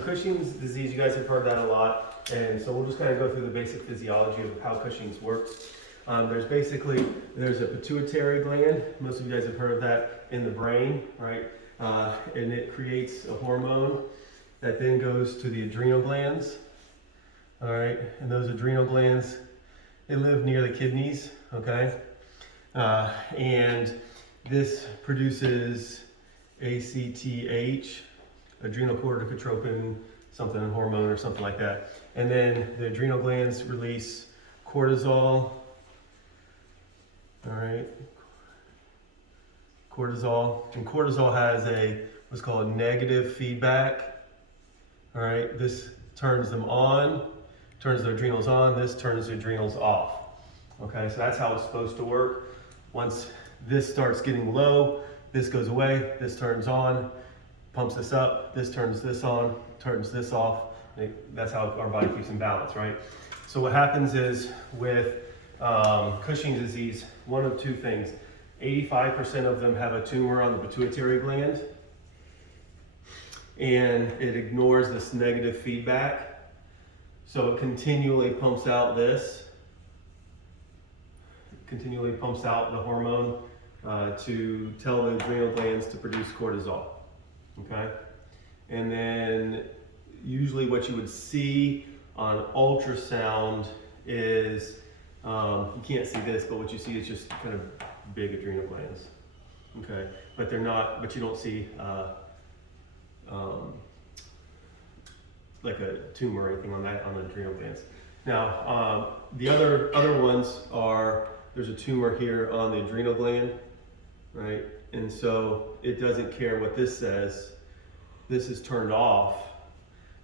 Cushing's disease, you guys have heard that a lot, and so we'll just kind of go through the basic physiology of how Cushing's works. There's a pituitary gland. Most of you guys have heard of that in the brain, right? And it creates a hormone that then goes to the adrenal glands, all right? And those adrenal glands, they live near the kidneys, okay? And this produces ACTH, adrenocorticotropin, something hormone or something like that. And then the adrenal glands release cortisol, all right? Cortisol, and cortisol has what's called negative feedback, all right? This turns them on, turns the adrenals on, this turns the adrenals off, okay? So that's how it's supposed to work. Once this starts getting low, this goes away, this turns on, pumps this up, this turns this on, turns this off. That's how our body keeps in balance, right? So what happens is with Cushing's disease, one of two things. 85% of them have a tumor on the pituitary gland, and it ignores this negative feedback. So it continually pumps out the hormone to tell the adrenal glands to produce cortisol, okay? And then usually what you would see on ultrasound is, you can't see this, but what you see is just kind of big adrenal glands, okay? But you don't see like a tumor or anything on the adrenal glands. Now, the other ones are, there's a tumor here on the adrenal gland, right? And so it doesn't care what this says. This is turned off,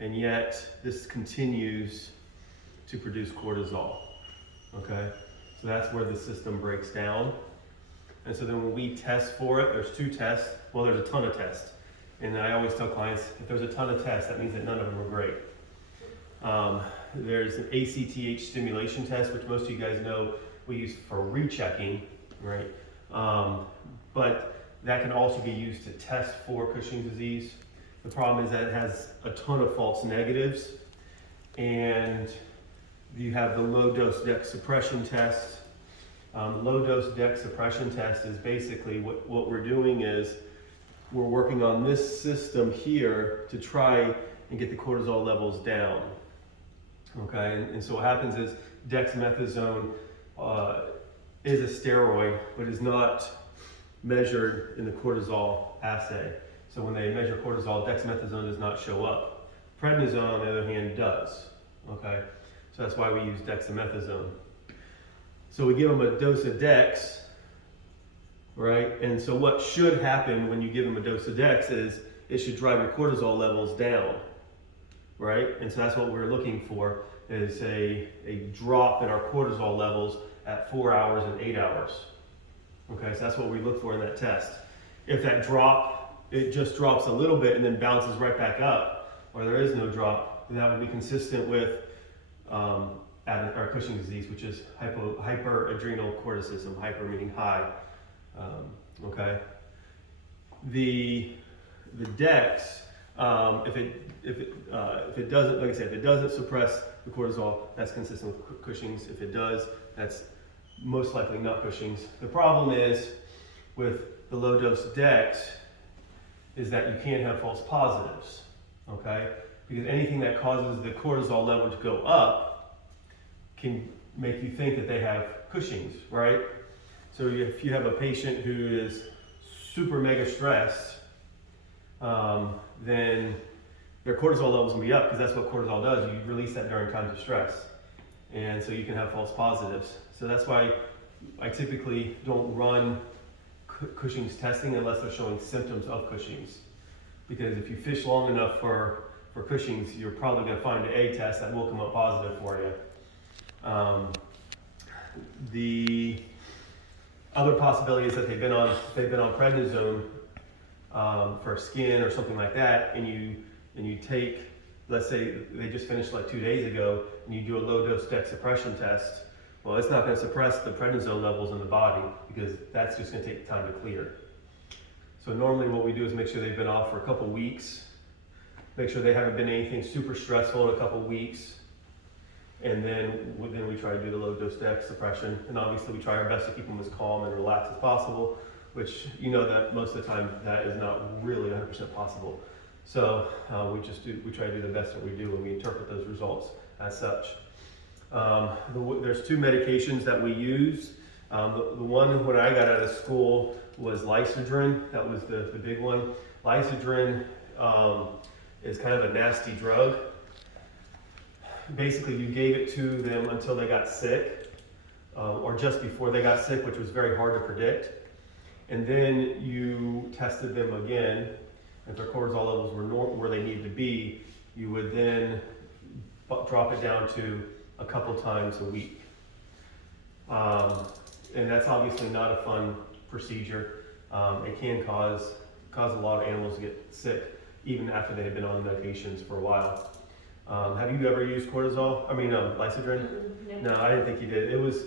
and yet this continues to produce cortisol, okay? So that's where the system breaks down. And so then when we test for it, there's two tests. Well, there's a ton of tests. And I always tell clients, if there's a ton of tests, that means that none of them are great. There's an ACTH stimulation test, which most of you guys know we use for rechecking, right? But that can also be used to test for Cushing's disease. The problem is that it has a ton of false negatives, and you have the low-dose DEX suppression test. Low-dose DEX suppression test is basically what we're doing is we're working on this system here to try and get the cortisol levels down, okay? And so what happens is dexamethasone is a steroid, but is not measured in the cortisol assay. So when they measure cortisol, dexamethasone does not show up. Prednisone, on the other hand, does, okay? So that's why we use dexamethasone. So we give them a dose of dex, right? And so what should happen when you give them a dose of dex is it should drive your cortisol levels down, right? And so that's what we're looking for, is a drop in our cortisol levels at 4 hours and 8 hours. Okay, so that's what we look for in that test. If that drop, it just drops a little bit and then bounces right back up, or there is no drop, then that would be consistent with our Cushing's disease, which is hyperadrenal corticism, hyper meaning high. Okay. The DEX, if it doesn't, like I said, if it doesn't suppress the cortisol, that's consistent with Cushing's. If it does, that's most likely not Cushing's. The problem is with the low dose DEX is that you can't have false positives, okay? Because anything that causes the cortisol level to go up can make you think that they have Cushing's, right? So if you have a patient who is super mega stressed, then their cortisol levels will be up, because that's what cortisol does. You release that during times of stress. And so you can have false positives. So that's why I typically don't run Cushing's testing unless they're showing symptoms of Cushing's. Because if you fish long enough for Cushing's, you're probably going to find an A test that will come up positive for you. The other possibility is that they've been on prednisone for skin or something like that, and you take, let's say they just finished like 2 days ago, and you do a low dose DEX suppression test. Well, it's not going to suppress the prednisone levels in the body, because that's just going to take time to clear. So normally what we do is make sure they've been off for a couple weeks, make sure they haven't been anything super stressful in a couple weeks. And then we try to do the low dose dex suppression. And obviously we try our best to keep them as calm and relaxed as possible, which you know that most of the time that is not really 100% possible. So we try to do the best that we do, and we interpret those results as such. There's 2 medications that we use. The one when I got out of school was Lysergin. That was the big one. Lysergin is kind of a nasty drug. Basically, you gave it to them until they got sick, or just before they got sick, which was very hard to predict. And then you tested them again. If their cortisol levels were where they needed to be, you would then drop it down to a couple times a week. And that's obviously not a fun procedure. It can cause a lot of animals to get sick, even after they have been on medications for a while. Have you ever used Lysergin? No, I didn't think you did. It was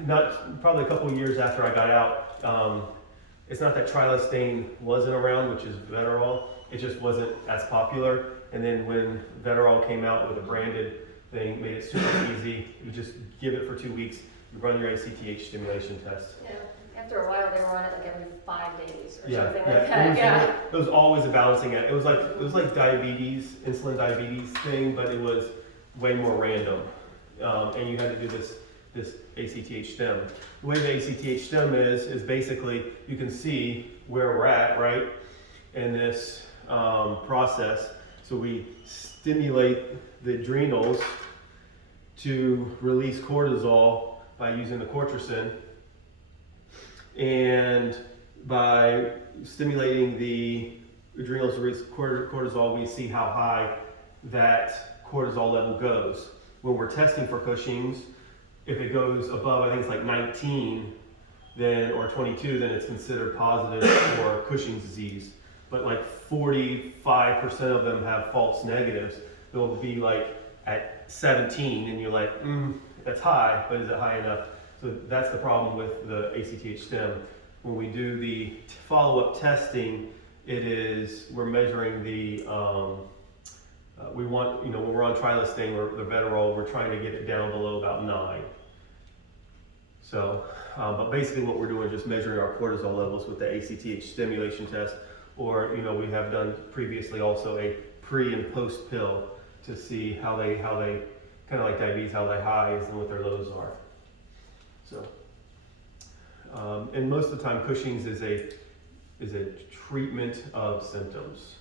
not probably a couple years after I got out. It's not that trilostane wasn't around, which is Veterol. It just wasn't as popular. And then when Veterol came out with a branded thing, made it super easy. You just give it for 2 weeks. You run your ACTH stimulation test. Yeah. After a while, they were on it like every 5 days or something like that. Yeah. It was always a balancing act. It was like diabetes, insulin diabetes thing, but it was way more random. And you had to do this ACTH stem. The way the ACTH stem is basically you can see where we're at, right, in this process. So we stimulate the adrenals to release cortisol by using the cortisone. And by stimulating the adrenals to release cortisol, we see how high that cortisol level goes. When we're testing for Cushing's, if it goes above, I think it's like 19 or 22, then it's considered positive for Cushing's disease. But like 45% of them have false negatives. They'll be like at 17, and you're like, that's high, but is it high enough? So that's the problem with the ACTH stem. When we do the follow-up testing, we're measuring the, when we're on trilostane or the Veterol, we're trying to get it down below about 9. So, but basically what we're doing is just measuring our cortisol levels with the ACTH stimulation test, or, we have done previously also a pre and post pill to see how they kind of like diabetes, how their highs and what their lows are. So, and most of the time Cushing's is a treatment of symptoms.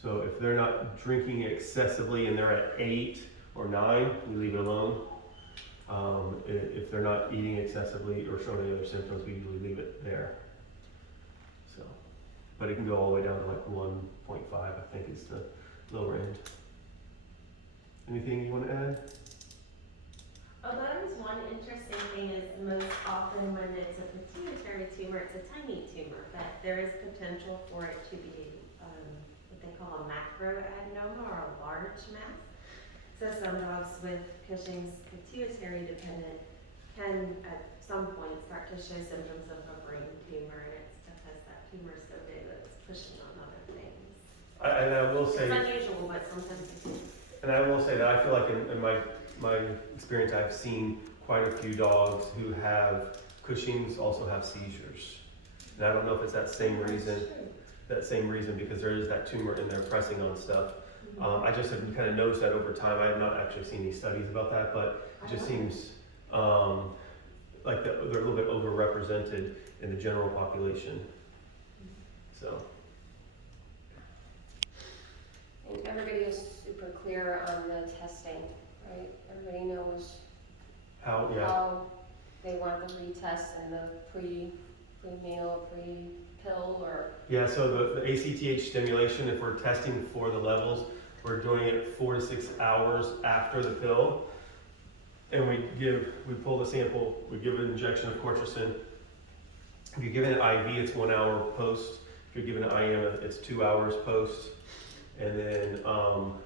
So if they're not drinking excessively and they're at 8 or 9, we leave it alone. If they're not eating excessively or showing any other symptoms, we usually leave it there. So, but it can go all the way down to like 1.5, I think is the lower end. Anything you want to add? Although one interesting thing is most often when it's a pituitary tumor, it's a tiny tumor, but there is potential for it to be what they call a macroadenoma or a large mass. So some dogs with Cushing's pituitary dependent can at some point start to show symptoms of a brain tumor, and it's because that tumor is so big that it's pushing on other things. I will say, it's unusual, but sometimes it can. And I will say that I feel like in my experience, I've seen quite a few dogs who have Cushing's also have seizures. And I don't know if it's that same reason because there is that tumor in there pressing on stuff. I just have kind of noticed that over time. I have not actually seen any studies about that, but it just seems like they're a little bit overrepresented in the general population. So. And everybody is super clear on the testing, right? Everybody knows How they want the retest and the pre-meal, pre-pill, or... Yeah, so the ACTH stimulation, if we're testing for the levels, we're doing it 4 to 6 hours after the pill. And we pull the sample, we give an injection of cortisone. If you give it an IV, it's 1 hour post. If you're giving an IM, it's 2 hours post. And then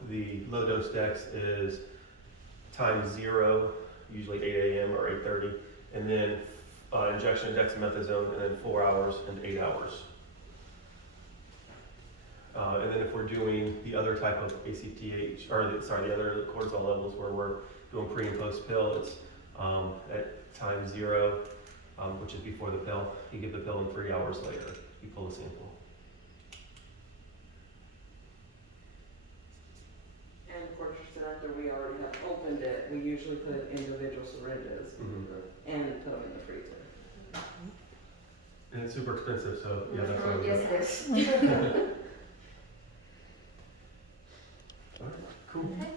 the low dose dex is time 0, usually 8 a.m. or 8:30, and then injection of dexamethasone, and then 4 hours and 8 hours. And then if we're doing the other type of ACTH, the other cortisol levels where we're doing pre and post pill, it's at time 0, which is before the pill. You give the pill and 3 hours later, you pull the sample. And of course, after we already have opened it, we usually put individual syringes and put them in the freezer. And it's super expensive, so yeah, that's why we Yes, it is. All right, cool. Okay.